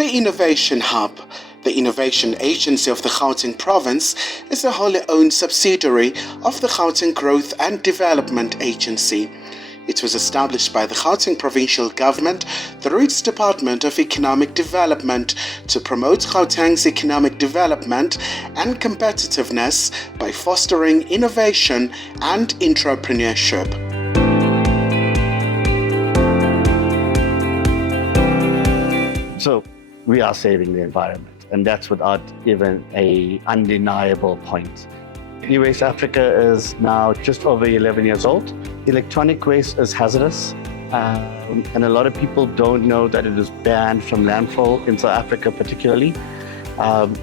The Innovation Hub, the innovation agency of the Gauteng Province, is a wholly owned subsidiary of the Gauteng Growth and Development Agency. It was established by the Gauteng Provincial Government through its Department of Economic Development to promote Gauteng's economic development and competitiveness by fostering innovation and entrepreneurship. So we are saving the environment, and that's without even an undeniable point. E-Waste Africa is now just over 11 years old. Electronic waste is hazardous, and a lot of people don't know that it is banned from landfill in South Africa particularly.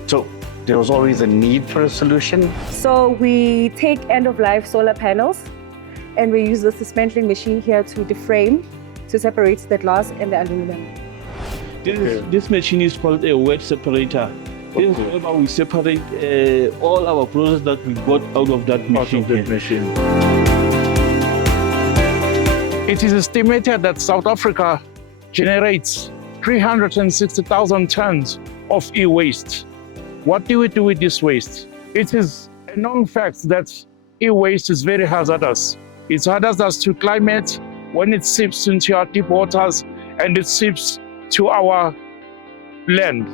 So there was always a need for a solution. So we take end-of-life solar panels and we use this dismantling machine here to deframe, to separate the glass and the aluminum. This machine is called a wet separator. This is where we separate all our products that we got out of that machine. It is estimated that South Africa generates 360,000 tons of e-waste. What do we do with this waste? It is a known fact that e-waste is very hazardous. It's hazardous to climate when it seeps into our deep waters and it seeps to our land.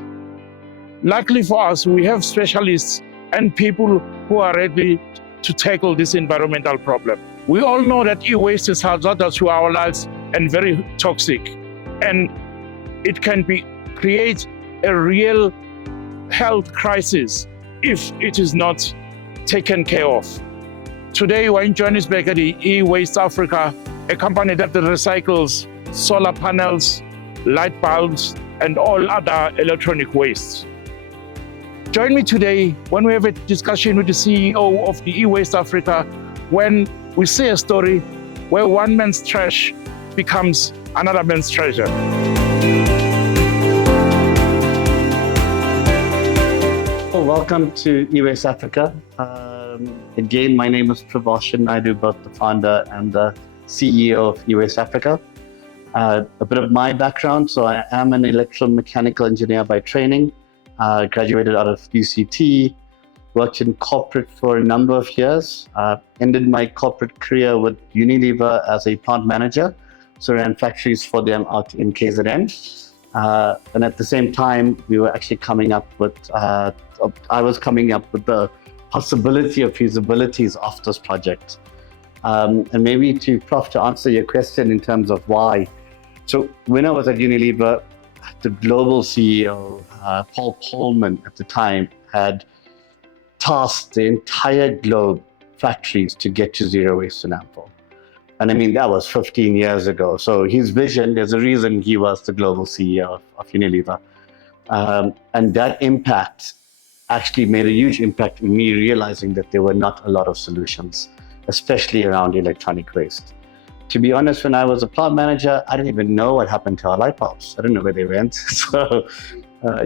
Luckily for us, we have specialists and people who are ready to tackle this environmental problem. We all know that e-waste is hazardous to our lives and very toxic, and it can create a real health crisis if it is not taken care of. Today, we're in Johannesburg at the E-Waste Africa, a company that recycles solar panels, light bulbs, and all other electronic wastes. Join me today when we have a discussion with the CEO of the E-Waste Africa, when we see a story where one man's trash becomes another man's treasure. Well, welcome to E-Waste Africa. Again, my name is Pravashan. I do both the founder and the CEO of E-Waste Africa. A bit of my background, so I am an electromechanical engineer by training. Graduated out of UCT, worked in corporate for a number of years, ended my corporate career with Unilever as a plant manager, so ran factories for them out in KZN. And at the same time, we were actually coming up with, I was coming up with the possibility of feasibilities of this project. And maybe to answer your question in terms of why. So when I was at Unilever, the global CEO, Paul Polman at the time, had tasked the entire globe factories to get to zero waste to landfill. And I mean, that was 15 years ago. So his vision, there's a reason he was the global CEO of Unilever. And that impact actually made a huge impact in me realizing that there were not a lot of solutions, especially around electronic waste. To be honest, when I was a plant manager, I didn't even know what happened to our light bulbs. I didn't know where they went. So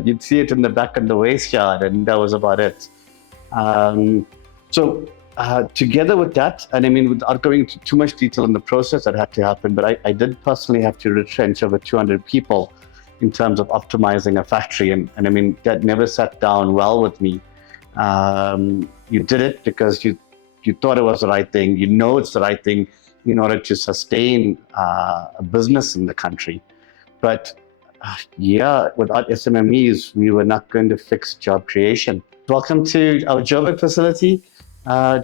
you'd see it in the back of the waste yard, and that was about it. Together with that, and I mean, without going into too much detail in the process that had to happen, but I did personally have to retrench over 200 people in terms of optimizing a factory. And I mean, that never sat down well with me. You did it because you thought it was the right thing. You know it's the right thing in order to sustain a business in the country. But without SMMEs, we were not going to fix job creation. Welcome to our Joburg facility.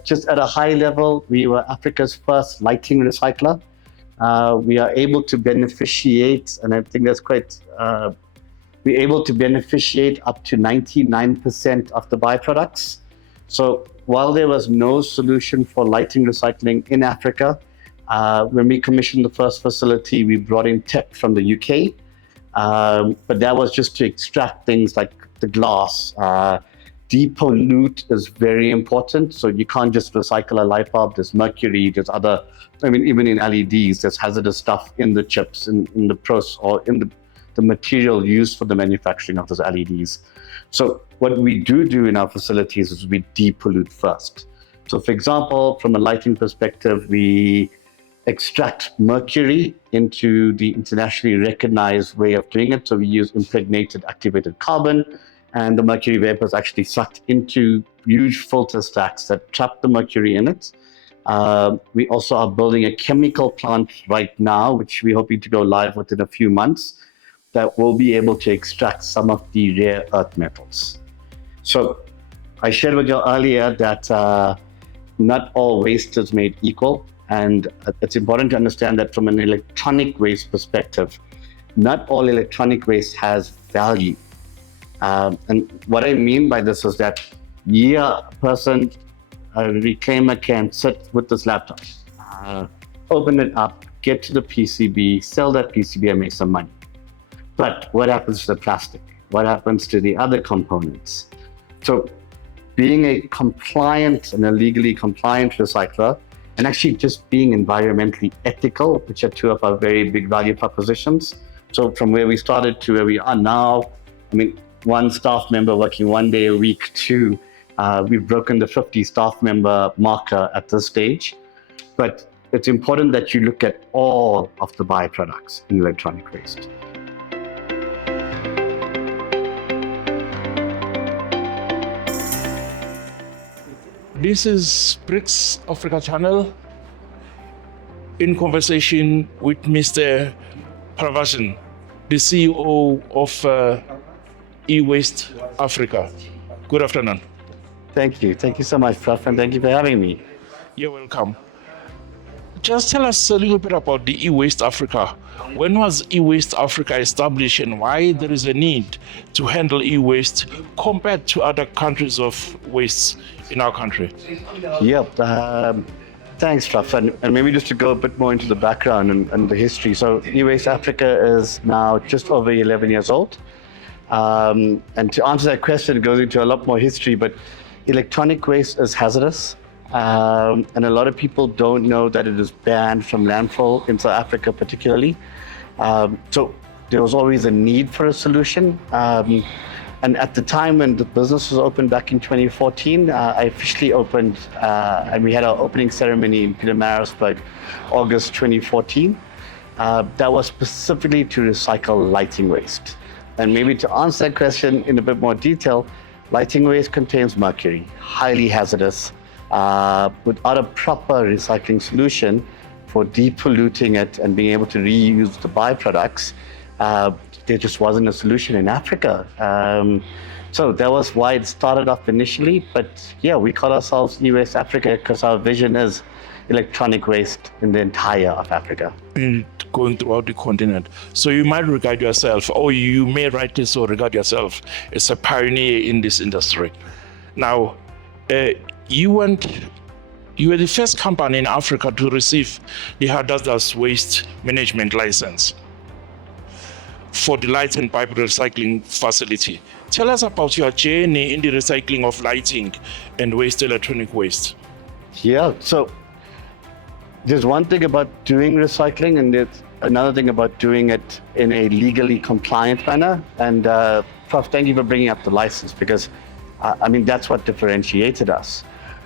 Just at a high level, we were Africa's first lighting recycler. We are able to beneficiate, and I think that's quite, we're able to beneficiate up to 99% of the byproducts. So while there was no solution for lighting recycling in Africa, when we commissioned the first facility, we brought in tech from the UK, but that was just to extract things like the glass. Depollute is very important, so you can't just recycle a light bulb. There's mercury, there's other, I mean, even in LEDs, there's hazardous stuff in the chips, in the process, or in the material used for the manufacturing of those LEDs. So what we do in our facilities is we depollute first. So for example, from a lighting perspective, we extract mercury into the internationally recognized way of doing it. So we use impregnated activated carbon, and the mercury vapor is actually sucked into huge filter stacks that trap the mercury in it. We also are building a chemical plant right now, which we're hoping to go live within a few months, that will be able to extract some of the rare earth metals. So I shared with you earlier that not all waste is made equal. And it's important to understand that from an electronic waste perspective, not all electronic waste has value. And what I mean by this is that a person, a reclaimer, can sit with this laptop, open it up, get to the PCB, sell that PCB and make some money. But what happens to the plastic? What happens to the other components? So being a compliant and a legally compliant recycler, and actually just being environmentally ethical, which are two of our very big value propositions. So from where we started to where we are now, I mean, one staff member working 1 day a week, two, we've broken the 50 staff member marker at this stage. But it's important that you look at all of the byproducts in electronic waste. This is BRICS Africa Channel in conversation with Mr. Province, the CEO of E-Waste Africa. Good afternoon. Thank you. Thank you so much, Prof, and thank you for having me. You're welcome. Just tell us a little bit about the E-Waste Africa. When was E-Waste Africa established and why there is a need to handle e-waste compared to other countries of waste in our country? Yep. Thanks, Prof. And maybe just to go a bit more into the background and the history. So E-Waste Africa is now just over 11 years old. And to answer that question, it goes into a lot more history, but electronic waste is hazardous. And a lot of people don't know that it is banned from landfill in South Africa particularly. So there was always a need for a solution. And at the time when the business was opened back in 2014, I officially opened, and we had our opening ceremony in Pietermaritzburg, August 2014. That was specifically to recycle lighting waste. And maybe to answer that question in a bit more detail, lighting waste contains mercury, highly hazardous. Without a proper recycling solution for depolluting it and being able to reuse the byproducts, there just wasn't a solution in Africa. So that was why it started off initially. But yeah, we call ourselves E-Waste Africa because our vision is electronic waste in the entire of Africa. Going throughout the continent. So you might regard yourself, or you may rightly so regard yourself as a pioneer in this industry. Now, you were the first company in Africa to receive the hazardous waste management license for the light and pipe recycling facility. Tell us about your journey in the recycling of lighting and waste electronic waste. Yeah, so there's one thing about doing recycling, and there's another thing about doing it in a legally compliant manner. And Prof, thank you for bringing up the license, because I mean, that's what differentiated us.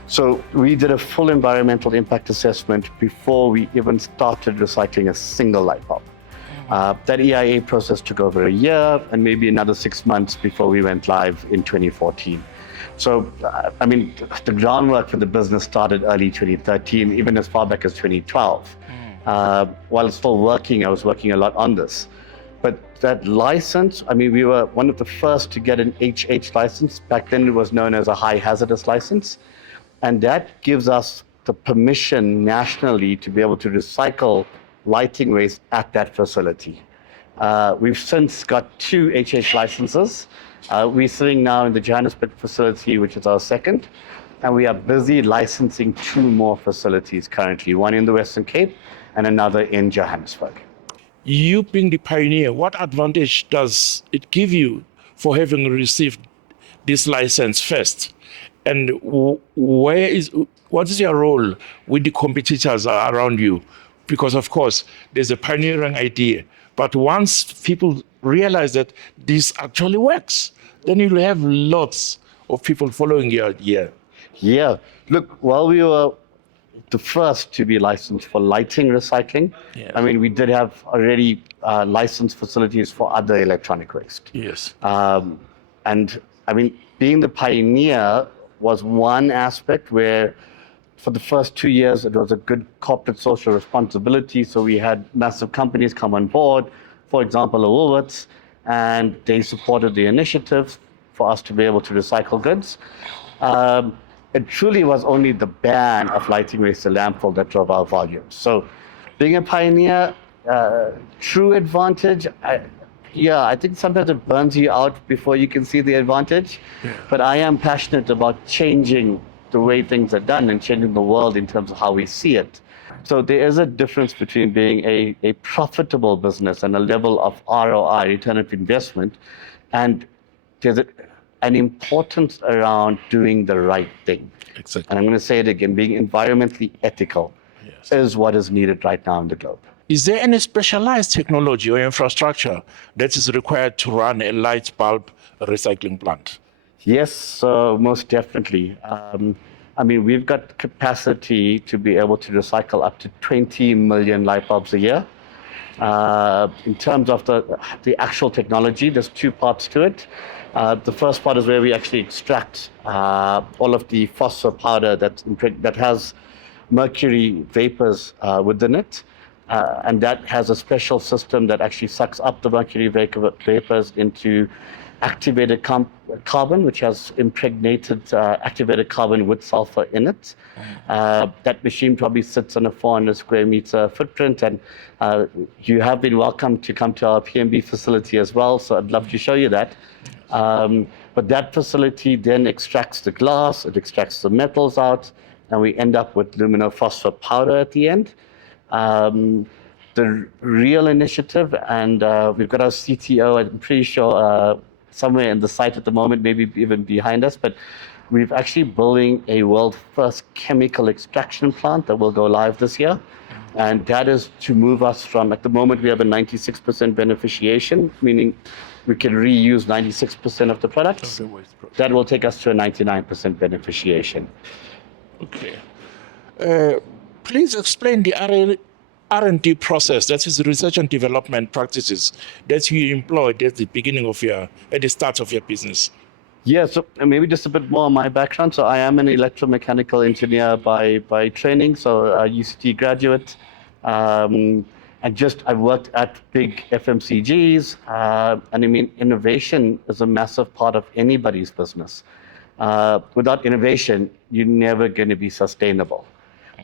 So we did a full environmental impact assessment before we even started recycling a single light bulb. That EIA process took over a year and maybe another 6 months before we went live in 2014. So, I mean, the groundwork for the business started early 2013, even as far back as 2012. While still working, I was working a lot on this. But that license, I mean, we were one of the first to get an HH license. Back then it was known as a high hazardous license. And that gives us the permission nationally to be able to recycle lighting waste at that facility. We've since got 2 HH licenses. We're sitting now in the Johannesburg facility, which is our second. And we are busy licensing 2 more facilities currently, one in the Western Cape and another in Johannesburg. You being the pioneer, what advantage does it give you for having received this license first? And what is your role with the competitors around you? Because of course, there's a pioneering idea, but once people realize that this actually works, then you'll have lots of people following your idea. Yeah, look, while we were the first to be licensed for lighting recycling. Yes. I mean, we did have already licensed facilities for other electronic waste. Yes. And I mean, being the pioneer was one aspect where for the first 2 years, it was a good corporate social responsibility. So we had massive companies come on board, for example, Woolworths, and they supported the initiative for us to be able to recycle goods. It truly was only the ban of lighting waste to landfill that drove our volumes. So being a pioneer, true advantage, I think sometimes it burns you out before you can see the advantage. Yeah. But I am passionate about changing the way things are done and changing the world in terms of how we see it. So there is a difference between being a profitable business and a level of ROI, return of investment, and there's an importance around doing the right thing. Exactly. And I'm going to say it again, being environmentally ethical is what is needed right now in the globe. Is there any specialized technology or infrastructure that is required to run a light bulb recycling plant? Yes, most definitely. I mean, we've got capacity to be able to recycle up to 20 million light bulbs a year. In terms of the actual technology, there's two parts to it. The first part is where we actually extract all of the phosphor powder that has mercury vapors within it. And that has a special system that actually sucks up the mercury vapors into activated carbon, which has impregnated activated carbon with sulfur in it. That machine probably sits on a 400 square meter footprint, and you have been welcome to come to our PMB facility as well, so I'd love to show you that. But that facility then extracts the glass, it extracts the metals out, and we end up with luminophosphor powder at the end. The real initiative, and we've got our CTO, I'm pretty sure somewhere in the site at the moment, maybe even behind us, but we've actually building a world first chemical extraction plant that will go live this year. And that is to move us from, at the moment we have a 96% beneficiation, meaning we can reuse 96% of the products. That will take us to a 99% beneficiation. Okay. Please explain the R&D process, that is research and development practices that you employed at the start of your business. Yeah, so maybe just a bit more on my background. So I am an electromechanical engineer by training, so a UCT graduate. And I've worked at big FMCGs. And I mean, innovation is a massive part of anybody's business. Without innovation, you're never going to be sustainable.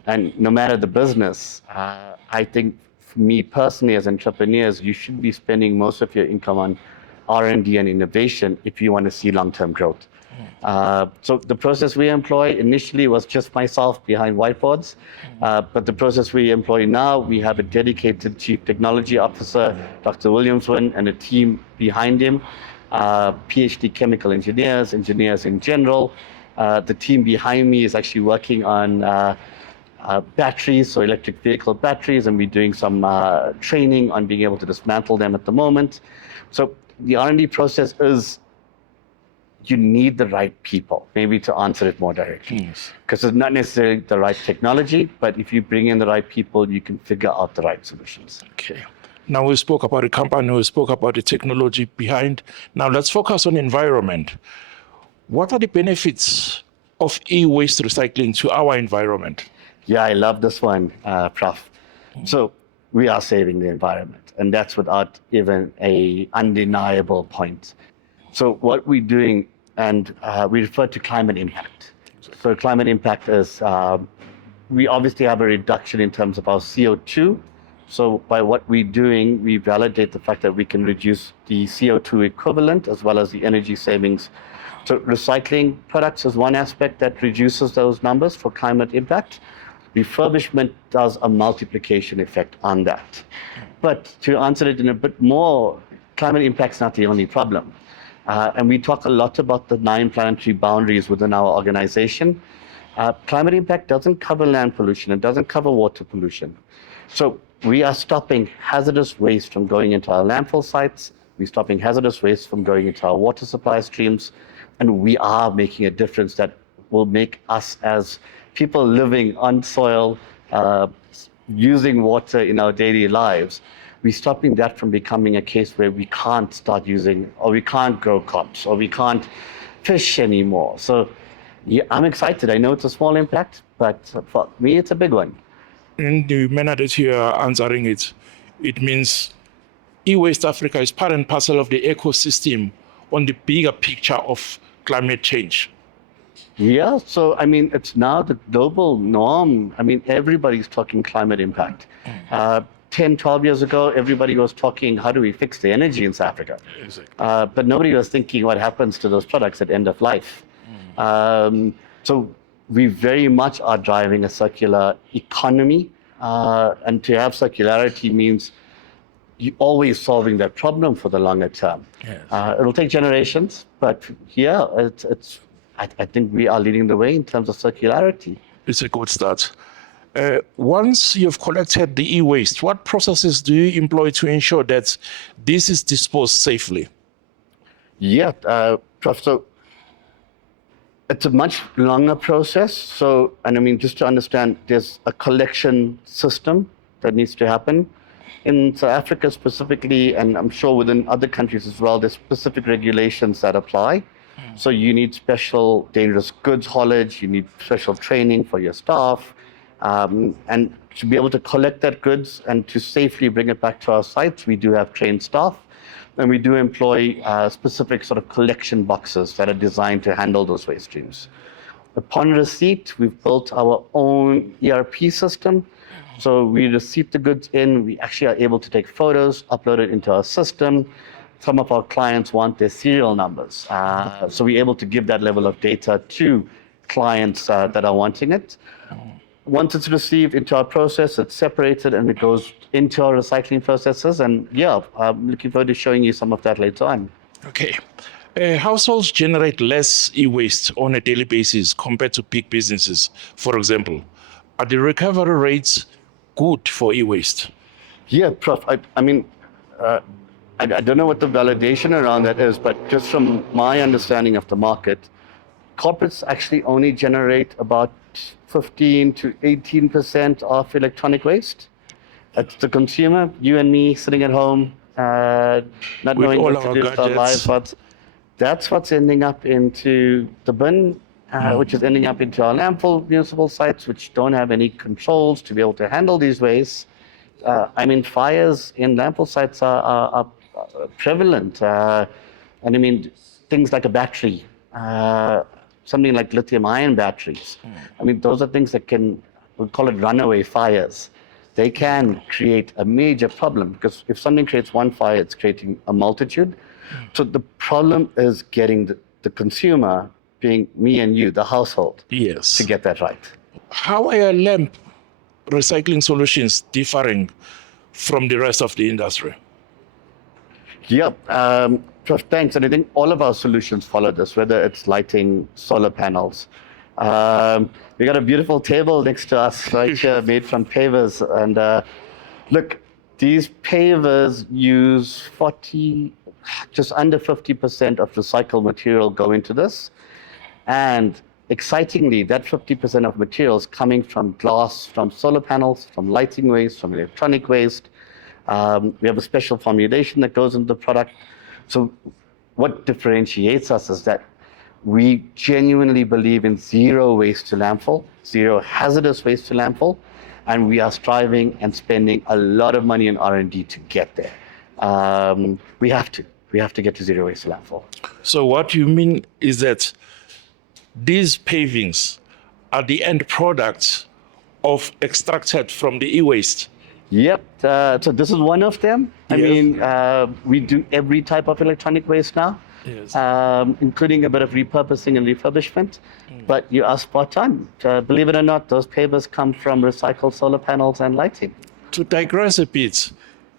And no matter the business, I think for me personally as entrepreneurs, you should be spending most of your income on R&D and innovation if you want to see long-term growth. So the process we employ initially was just myself behind whiteboards, but the process we employ now, we have a dedicated Chief Technology Officer, Dr. Williamson, and a team behind him, PhD chemical engineers in general. The team behind me is actually working on batteries, so electric vehicle batteries, and we're doing some training on being able to dismantle them at the moment. So the R&D process is, you need the right people, maybe to answer it more directly. Because it's not necessarily the right technology, but if you bring in the right people, you can figure out the right solutions. Okay. Now we spoke about the company, we spoke about the technology behind. Now let's focus on environment. What are the benefits of e-waste recycling to our environment? Yeah, I love this one, Prof. So we are saving the environment, and that's without even an undeniable point. So what we're doing, and we refer to climate impact. So climate impact is, we obviously have a reduction in terms of our CO2. So by what we're doing, we validate the fact that we can reduce the CO2 equivalent as well as the energy savings. So recycling products is one aspect that reduces those numbers for climate impact. Refurbishment does a multiplication effect on that. But to answer it in a bit more, climate impact is not the only problem. And we talk a lot about the 9 planetary boundaries within our organization. Climate impact doesn't cover land pollution, it doesn't cover water pollution. So we are stopping hazardous waste from going into our landfill sites, we're stopping hazardous waste from going into our water supply streams, and we are making a difference that will make us as people living on soil, using water in our daily lives, we're stopping that from becoming a case where we can't start using, or we can't grow crops, or we can't fish anymore. So yeah, I'm excited. I know it's a small impact, but for me, it's a big one. In the manner that you are answering it, it means e-Waste Africa is part and parcel of the ecosystem on the bigger picture of climate change. Yeah, so I mean, it's now the global norm. I mean, everybody's talking climate impact. 10, 12 years ago, everybody was talking, how do we fix the energy in South Africa? Exactly. But nobody was thinking what happens to those products at end of life. So we very much are driving a circular economy. And to have circularity means you're always solving that problem for the longer term. Yes. It'll take generations, but yeah, I think we are leading the way in terms of circularity. It's a good start. Once you've collected the e-waste, what processes do you employ to ensure that this is disposed safely? Yeah, Prof, so it's a much longer process. So, and I mean, just to understand, there's a collection system that needs to happen. In South Africa specifically, and I'm sure within other countries as well, there's specific regulations that apply. So you need special dangerous goods haulage, you need special training for your staff, and to be able to collect that goods and to safely bring it back to our sites, we do have trained staff, and we do employ specific sort of collection boxes that are designed to handle those waste streams. Upon receipt, we've built our own ERP system. So we receive the goods in, we actually are able to take photos, upload it into our system. Some of our clients want their serial numbers. So we're able to give that level of data to clients that are wanting it. Once it's received into our process, it's separated and it goes into our recycling processes. And yeah, I'm looking forward to showing you some of that later on. Okay. Households generate less e-waste on a daily basis compared to big businesses, for example. Are the recovery rates good for e-waste? Yeah, Prof. I mean, I don't know what the validation around that is, but just from my understanding of the market, corporates actually only generate about 15 to 18% of electronic waste. It's the consumer, you and me sitting at home, not With knowing all what to our do with our gadgets. lives, but that's what's ending up into the bin, which is ending up into our landfill municipal sites, which don't have any controls to be able to handle these wastes. I mean, fires in landfill sites are prevalent. And I mean, things like a battery, something like lithium-ion batteries. I mean, those are things that we call it runaway fires. They can create a major problem because if something creates one fire, it's creating a multitude. So the problem is getting the consumer, being me and you, the household, Yes. to get that right. How are lamp recycling solutions differing from the rest of the industry? Yep. Prof, thanks. And I think all of our solutions follow this, whether it's lighting, solar panels. We got a beautiful table next to us right here made from pavers. And look, these pavers use just under 50% of recycled material go into this. And excitingly, that 50% of materials coming from glass, from solar panels, from lighting waste, from electronic waste. We have a special formulation that goes into the product. So what differentiates us is that we genuinely believe in zero waste to landfill, zero hazardous waste to landfill, and we are striving and spending a lot of money in R&D to get there. We have to get to zero waste to landfill. So what you mean is that these pavings are the end products of extracted from the e-waste? Yep. So this is one of them. I Yes. mean, we do every type of electronic waste now, Yes. including a bit of repurposing and refurbishment. But you are spot on. Believe it or not, those pavers come from recycled solar panels and lighting. To digress a bit,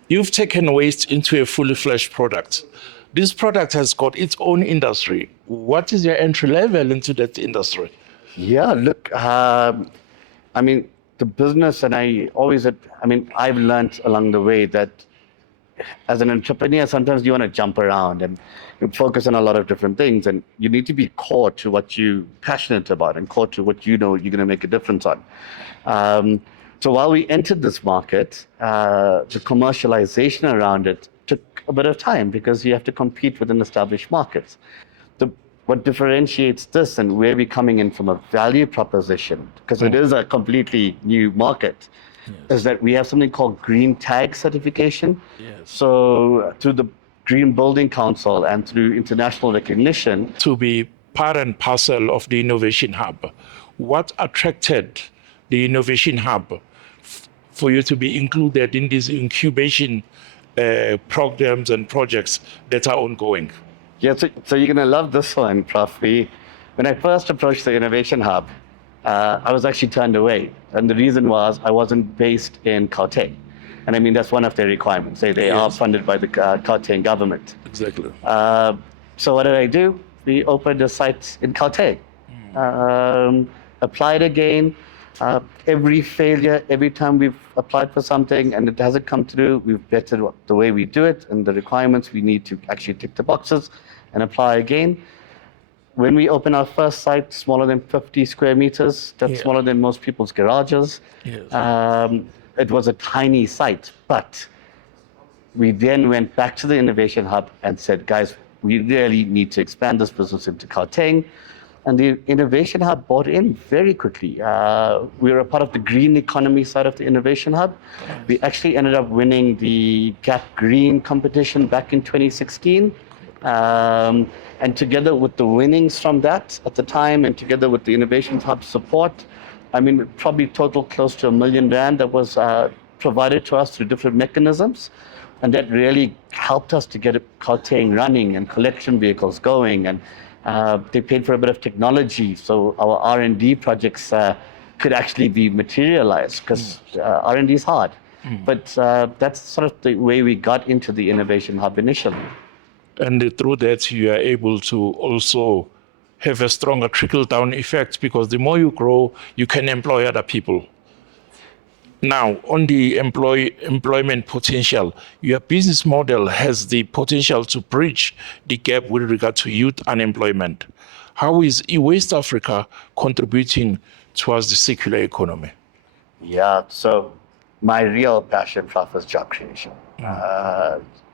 you've taken waste into a fully fledged product. This product has got its own industry. What is your entry level into that industry? Yeah, look, I mean, the business, and I've learned along the way that as an entrepreneur, sometimes you want to jump around and you focus on a lot of different things, and you need to be core to what you're passionate about and core to what you know you're going to make a difference on. So while we entered this market, the commercialization around it took a bit of time because you have to compete within established markets. What differentiates this and where we're coming in from a value proposition, because it is a completely new market, is that we have something called Green Tag certification. So through the Green Building Council and through international recognition. To be part and parcel of the Innovation Hub, what attracted the Innovation Hub for you to be included in these incubation programs and projects that are ongoing? Yeah, so you're going to love this one, Prof. When I first approached the Innovation Hub, I was actually turned away. And the reason was I wasn't based in Gauteng. And I mean, that's one of their requirements. They are funded by the Gauteng government. Exactly. So what did I do? We opened a site in Gauteng. Applied again. Every failure, every time we've applied for something and it hasn't come through, we've vetted the way we do it and the requirements. We need to actually tick the boxes and apply again. When we open our first site, smaller than 50 square meters, that's smaller than most people's garages. It was a tiny site, but we then went back to the Innovation Hub and said, guys, we really need to expand this business into Gauteng. And the Innovation Hub bought in very quickly. We were a part of the green economy side of the Innovation Hub. We actually ended up winning the Gap Green competition back in 2016. And together with the winnings from that at the time, and together with the Innovation Hub support, I mean, probably total close to R1 million that was provided to us through different mechanisms. And that really helped us to get Gauteng running and collection vehicles going. And they paid for a bit of technology, so our R&D projects could actually be materialized, because R&D is hard. But that's sort of the way we got into the Innovation Hub initially. And through that, you are able to also have a stronger trickle-down effect, because the more you grow, you can employ other people. Now, on the employment potential, your business model has the potential to bridge the gap with regard to youth unemployment. How is West Africa contributing towards the circular economy? Yeah, so my real passion, Prof, is job creation.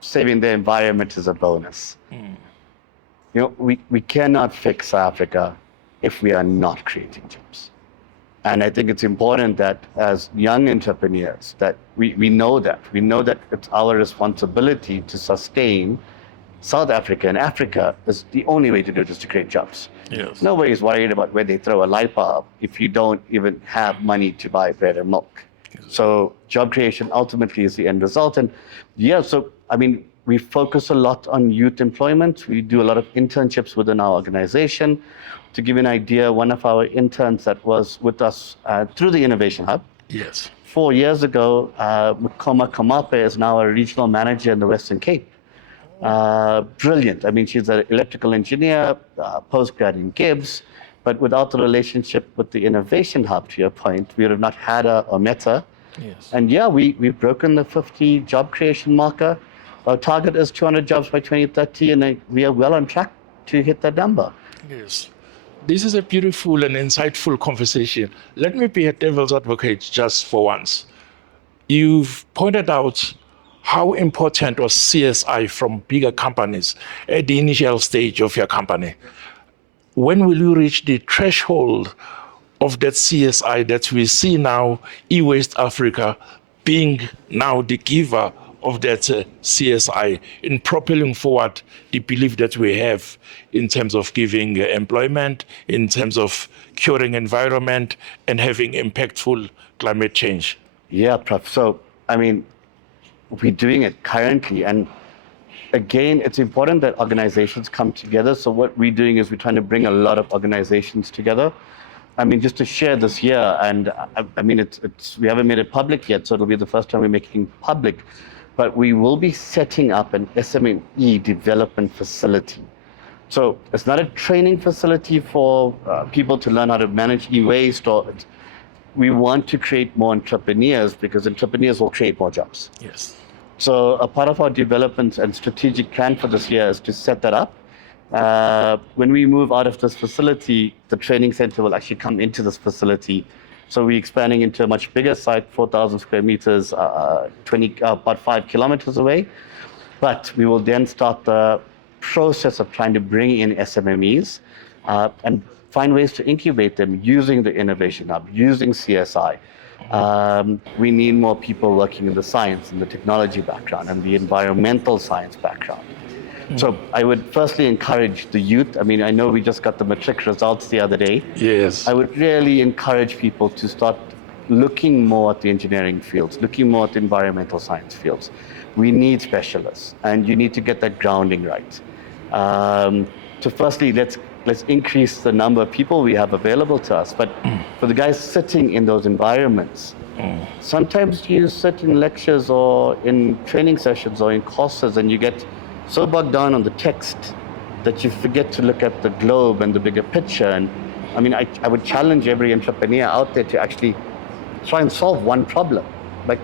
Saving the environment is a bonus. You know, we cannot fix Africa if we are not creating jobs. And I think it's important that as young entrepreneurs that we know that. We know that it's our responsibility to sustain South Africa, and Africa is the only way to do it is to create jobs. Nobody is worried about where they throw a light bulb if you don't even have money to buy bread and milk. So job creation ultimately is the end result. And yeah, so I mean, we focus a lot on youth employment. We do a lot of internships within our organization. To give you an idea, one of our interns that was with us through the Innovation Hub 4 years ago, Makoma Kamape is now a regional manager in the Western Cape. Brilliant. I mean, she's an electrical engineer, postgrad in Gibbs, but without the relationship with the Innovation Hub, to your point, we would have not had her or met her. And yeah, we've broken the 50 job creation marker. Our target is 200 jobs by 2030, and we are well on track to hit that number. This is a beautiful and insightful conversation. Let me be a devil's advocate just for once. You've pointed out how important was CSI from bigger companies at the initial stage of your company. When will you reach the threshold of that CSI that we see now, West Africa being now the giver of that CSI in propelling forward the belief that we have in terms of giving employment, in terms of curing environment, and having impactful climate change? Yeah, Prof. So, I mean, we're doing it currently. And again, it's important that organizations come together. So what we're doing is we're trying to bring a lot of organizations together. I mean, just to share this here, and I mean, we haven't made it public yet, so it'll be the first time we're making it public. But we will be setting up an SME development facility. So it's not a training facility for people to learn how to manage e-waste. We want to create more entrepreneurs, because entrepreneurs will create more jobs. So a part of our development and strategic plan for this year is to set that up. When we move out of this facility, the training center will actually come into this facility. So we're expanding into a much bigger site, 4,000 square meters, about 5 kilometers away. But we will then start the process of trying to bring in SMMEs and find ways to incubate them using the Innovation Hub, using CSI. We need more people working in the science and the technology background and the environmental science background. So I would firstly encourage the youth. I mean, I know we just got the matric results the other day. Yes. I would really encourage people to start looking more at the engineering fields, looking more at the environmental science fields. We need specialists, and you need to get that grounding right. So firstly, let's increase the number of people we have available to us. But for the guys sitting in those environments, sometimes you sit in lectures or in training sessions or in courses and you get so bogged down on the text that you forget to look at the globe and the bigger picture. And I mean, I would challenge every entrepreneur out there to actually try and solve one problem. Like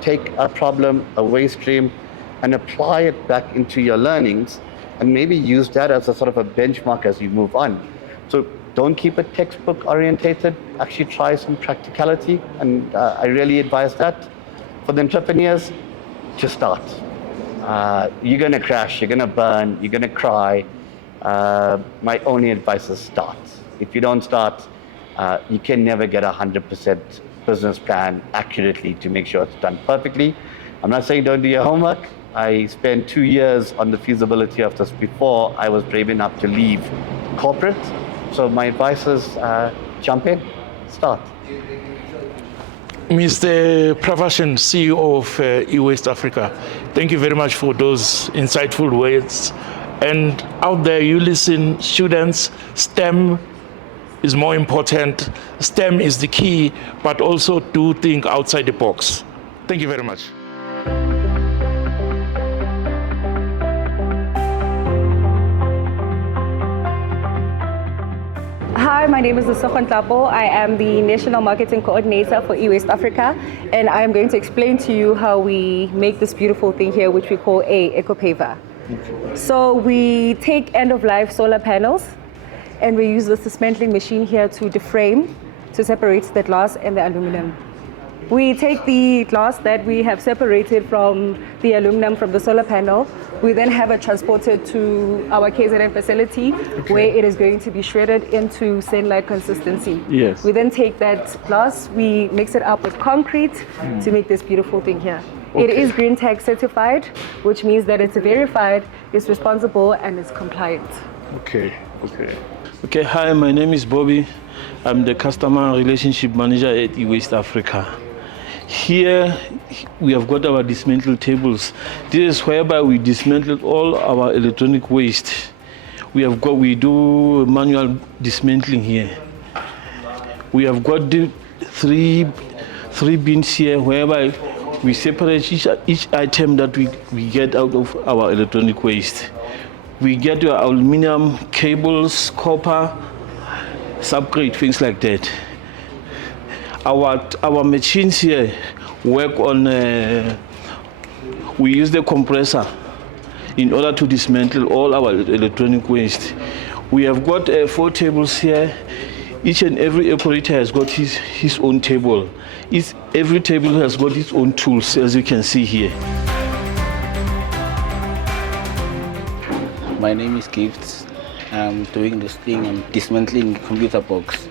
take a problem, a waste stream, and apply it back into your learnings, and maybe use that as a sort of a benchmark as you move on. So don't keep it textbook orientated, actually try some practicality, and I really advise that. For the entrepreneurs, just start. You're gonna crash, you're gonna burn, you're gonna cry. My only advice is start. If you don't start, you can never get 100% business plan accurately to make sure it's done perfectly. I'm not saying don't do your homework. I spent 2 years on the feasibility of this before I was brave enough to leave corporate. So my advice is jump in, start. Mr. Pravashan, CEO of eWaste Africa, thank you very much for those insightful words. And out there, you listen, students, STEM is more important. STEM is the key, but also do think outside the box. Thank you very much. Hi, my name is Lesogwan Tlapo. I am the National Marketing Coordinator for eWaste Africa, and I am going to explain to you how we make this beautiful thing here, which we call a eco-paver. So we take end-of-life solar panels, and we use this dismantling machine here to deframe, to separate the glass and the aluminum. We take the glass that we have separated from the aluminum from the solar panel. We then have it transported to our KZN facility, where it is going to be shredded into sand-like consistency. Yes. We then take that glass, we mix it up with concrete to make this beautiful thing here. It is Green Tag certified, which means that it's verified, it's responsible, and it's compliant. Okay, hi, my name is Bobby. I'm the Customer Relationship Manager at eWaste Africa. Here we have got our dismantle tables. This is whereby we dismantle all our electronic waste. We do manual dismantling here. We have got the three bins here whereby we separate each item that we get out of our electronic waste. We get your aluminum, cables, copper, subgrade, things like that. Our machines here work on, we use the compressor in order to dismantle all our electronic waste. We have got 4 tables here. Each and every operator has got his own table. Every table has got its own tools, as you can see here. My name is Gifts. I'm doing this thing, I'm dismantling computer box.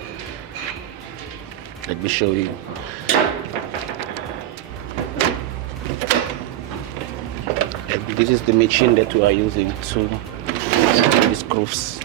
Let me show you. This is the machine that we are using to these grooves.